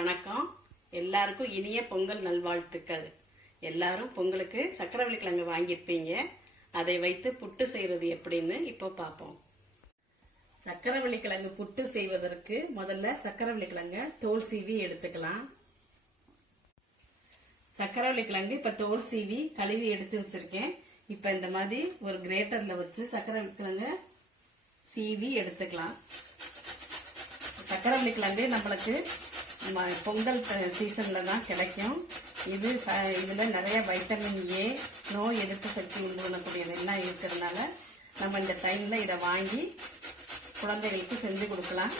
வணக்கம். எல்லாருக்கும் இனிய பொங்கல் நல்வாழ்த்துக்கள். எல்லாரும் பொங்கலுக்கு சக்கரவள்ளி கிழங்கு வாங்கியிருப்பீங்க. அதை வைத்து புட்டு செய்யறது எப்படின்னு இப்போ பார்ப்போம். சக்கரவள்ளி கிழங்கு புட்டு செய்வதற்கு முதல்ல சக்கரவள்ளி கிழங்க தோல் சீவி எடுத்துக்கலாம். சக்கரவள்ளி கிழங்கு இப்ப தோல் சீவி கழுவி எடுத்து வச்சிருக்கேன். இப்ப இந்த மாதிரி ஒரு கிரேட்டர்ல வச்சு சக்கரவள்ளி கிழங்க சீவி எடுத்துக்கலாம். சக்கரவள்ளி கிழங்கு நம்மளுக்கு பொங்கல் சீசன்ல தான் கிடைக்கும். இதுல நிறைய வைட்டமின் ஏ, நோய் எதிர்ப்பு சக்தி உண்டு பண்ணக்கூடியது எல்லாம் இருக்கிறதுனால நம்ம இந்த டைம்ல இதை வாங்கி குழந்தைகளுக்கு செஞ்சு கொடுக்கலாம்.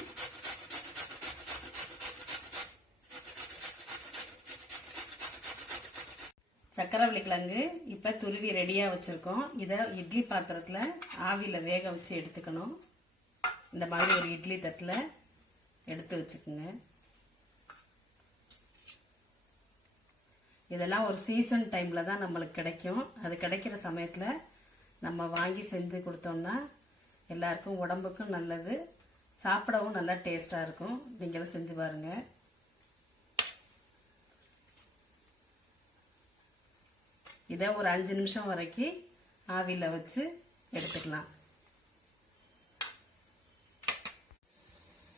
சக்கரவள்ளி கிழங்கு இப்ப துருவி ரெடியா வச்சிருக்கோம். இத இட்லி பாத்திரத்துல ஆவியில வேக வச்சு எடுத்துக்கணும். இந்த மாதிரி ஒரு இட்லி தட்டுல எடுத்து வச்சுக்கோங்க. இதெல்லாம் ஒரு சீசன் டைம்ல தான் நம்மளுக்கு கிடைக்கும். அது கிடைக்கிற சமயத்துல நம்ம வாங்கி செஞ்சு கொடுத்தோம்னா எல்லாருக்கும் உடம்புக்கும் நல்லது, சாப்பிடவும் நல்லா டேஸ்டா இருக்கும். நீங்களும் செஞ்சு பாருங்க. இதை ஒரு 5 நிமிஷம் வரைக்கும் ஆவியில வச்சு எடுத்துக்கலாம்.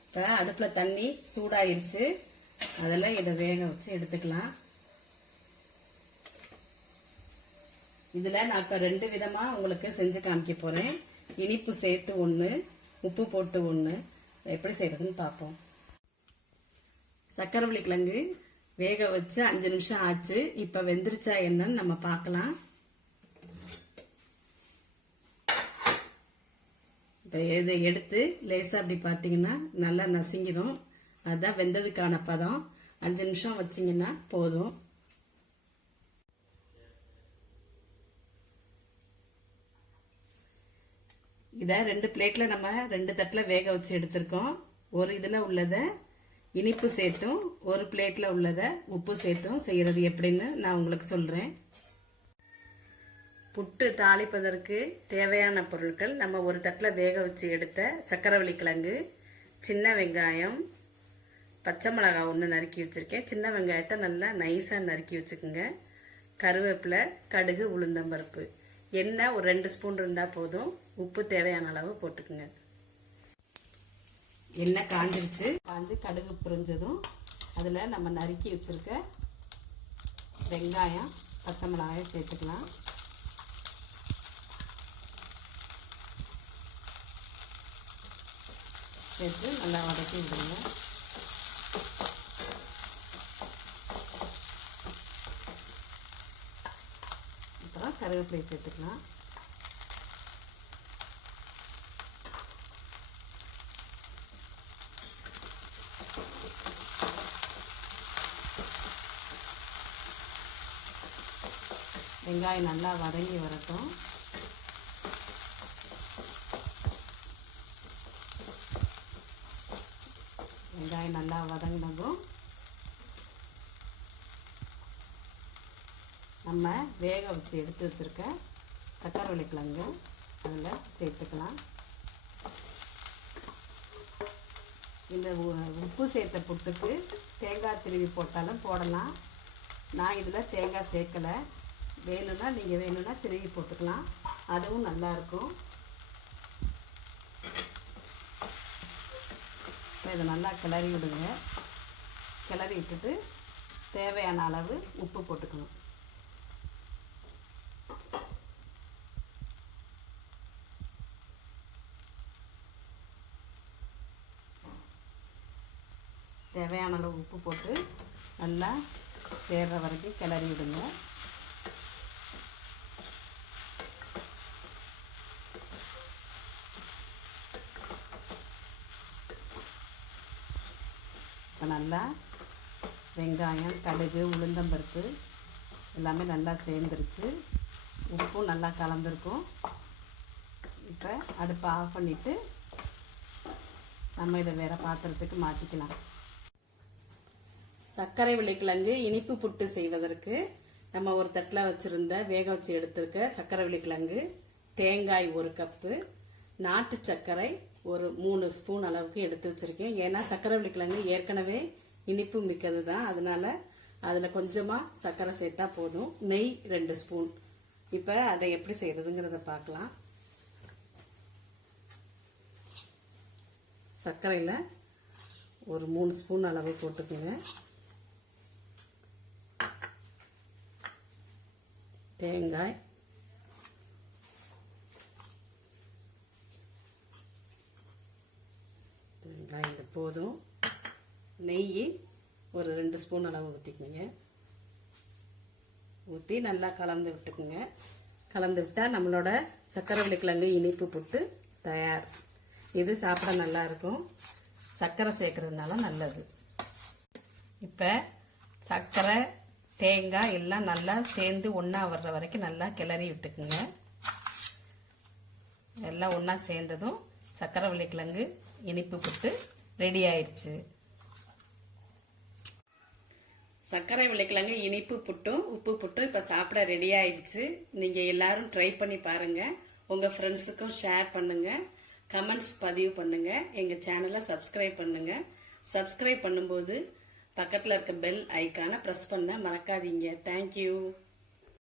இப்ப அடுப்புல தண்ணி சூடாயிருச்சு. அதில் இதை வேக வச்சு எடுத்துக்கலாம். இதுல நான் இப்ப 2 விதமா உங்களுக்கு செஞ்சு காமிக்க போறேன். இனிப்பு சேர்த்து 1, உப்பு போட்டு 1. எப்படி செய்யறதுன்னு பார்ப்போம். சக்கரவள்ளி கிழங்கு வேக வச்சு 5 நிமிஷம் ஆச்சு. இப்ப வெந்துருச்சா என்னன்னு நம்ம பார்க்கலாம். இப்ப இதை எடுத்து லேசா அப்படி பாத்தீங்கன்னா நல்லா நசுங்கிடும். அதுதான் வெந்ததுக்கான பதம். 5 நிமிஷம் வச்சிங்கன்னா போதும். இத 2 பிளேட்ல நம்ம 2 தட்டுல வேக வச்சு எடுத்திருக்கோம். ஒரு இதுல உள்ளத இனிப்பு சேர்த்தும், ஒரு பிளேட்ல உள்ளத உப்பு சேர்த்தும் செய்யறது எப்படின்னு நான் உங்களுக்கு சொல்றேன். புட்டு தாளிப்பதற்கு தேவையான பொருட்கள்: நம்ம ஒரு தட்டுல வேக வச்சு எடுத்த சக்கரவள்ளி கிழங்கு, சின்ன வெங்காயம், பச்சை மிளகாய் 1 நறுக்கி வச்சிருக்கேன். சின்ன வெங்காயத்தை நல்லா நைஸா நறுக்கி வச்சுக்கோங்க. கருவேப்பிலை, கடுகு, உளுந்தம்பருப்பு, எண்ணெய் ஒரு 2 ஸ்பூன் இருந்தா போதும். உப்பு தேவையான அளவு போட்டுக்குங்க. எண்ணெய் காஞ்சிருச்சு. காஞ்சி கடுகு புரிஞ்சதும் அதுல நம்ம நறுக்கி வச்சிருக்க வெங்காயம், பச்சை மிளகாயை சேர்த்துக்கலாம். சேர்த்து நல்லா வதக்கி விடுங்க. அப்புறம் கருவேப்பிலை சேர்த்துக்கலாம். வெங்காயம் நல்லா வதங்கி வரட்டும். வெங்காயம் நல்லா வதங்கினதும் நம்ம வேக வச்சு எடுத்து வச்சிருக்க சக்கரவள்ளி கிழங்கு அதில் சேர்த்துக்கலாம். இந்த உப்பு சேர்த்த புட்டுக்கு தேங்காய் திருவி போட்டாலும் போடலாம். நான் இதில் தேங்காய் சேர்க்கலை. வேணும்னா நீங்கள் வேணும்னா திருவி போட்டுக்கலாம், அதுவும் நல்லா இருக்கும். இதை நல்லா கிளறி விடுங்க. கிளறி விட்டுட்டு தேவையான அளவு உப்பு போட்டுக்கணும். தேவையான அளவு உப்பு போட்டு நல்லா சேர்ற வரைக்கும் கிளறி விடுங்க. நல்லா வெங்காயம், கடுகு, உளுந்தம்பருப்பு எல்லாமே நல்லா சேர்ந்துருச்சு. உப்பும் நல்லா கலந்துருக்கும். இப்போ அடுப்பை ஆஃப் பண்ணிவிட்டு நம்ம இதை வேற பாத்திரத்துக்கு மாற்றிக்கலாம். சர்க்கரை கிழங்கு இனிப்பு புட்டு செய்வதற்கு நம்ம ஒரு தட்டில் வச்சிருந்த வேக வச்சு எடுத்திருக்க சர்க்கரை கிழங்கு, தேங்காய் 1 கப்பு, நாட்டு சர்க்கரை ஒரு 3 ஸ்பூன் அளவுக்கு எடுத்து வச்சிருக்கேன். ஏன்னா சக்கரவள்ளி கிழங்கு ஏற்கனவே இனிப்பு மிக்கது தான், அதனால அதில் கொஞ்சமாக சர்க்கரை சேர்த்தா போதும். நெய் 2 ஸ்பூன். இப்போ அதை எப்படி செய்யறதுங்கிறத பார்க்கலாம். சர்க்கரையில் ஒரு 3 ஸ்பூன் அளவு போட்டுக்கோங்க. தேங்காய், இது போதும். நெய் ஒரு 2 ஸ்பூன் அளவு ஊற்றிக்குங்க. ஊற்றி நல்லா கலந்து விட்டுக்குங்க. கலந்து விட்டால் நம்மளோட சக்கரவள்ளி கிழங்கு இனிப்பு புட்டு தயார். இது சாப்பிட நல்லா இருக்கும், சர்க்கரை சேர்க்கறதுனால நல்லது. இப்போ சர்க்கரை தேங்காய் எல்லாம் நல்லா சேர்ந்து ஒன்றா வர்ற வரைக்கும் நல்லா கிளறி விட்டுக்குங்க. எல்லாம் ஒன்றா சேர்ந்ததும் சக்கரவள்ளி கிழங்கு இனிப்பு புட்டு ரெடி ஆயிடுச்சு. சர்க்கரை வள்ளிக்கிழங்கு இனிப்பு புட்டும் உப்பு புட்டும் இப்போ சாப்பிட ரெடி ஆயிடுச்சு. நீங்கள் எல்லாரும் ட்ரை பண்ணி பாருங்க. உங்கள் ஃப்ரெண்ட்ஸுக்கும் ஷேர் பண்ணுங்க, கமெண்ட்ஸ் பதிவு பண்ணுங்க, எங்கள் சேனலை சப்ஸ்கிரைப் பண்ணுங்க. சப்ஸ்கிரைப் பண்ணும்போது பக்கத்தில் இருக்க பெல் ஐக்கானை ப்ரெஸ் பண்ண மறக்காதீங்க. தேங்க்யூ.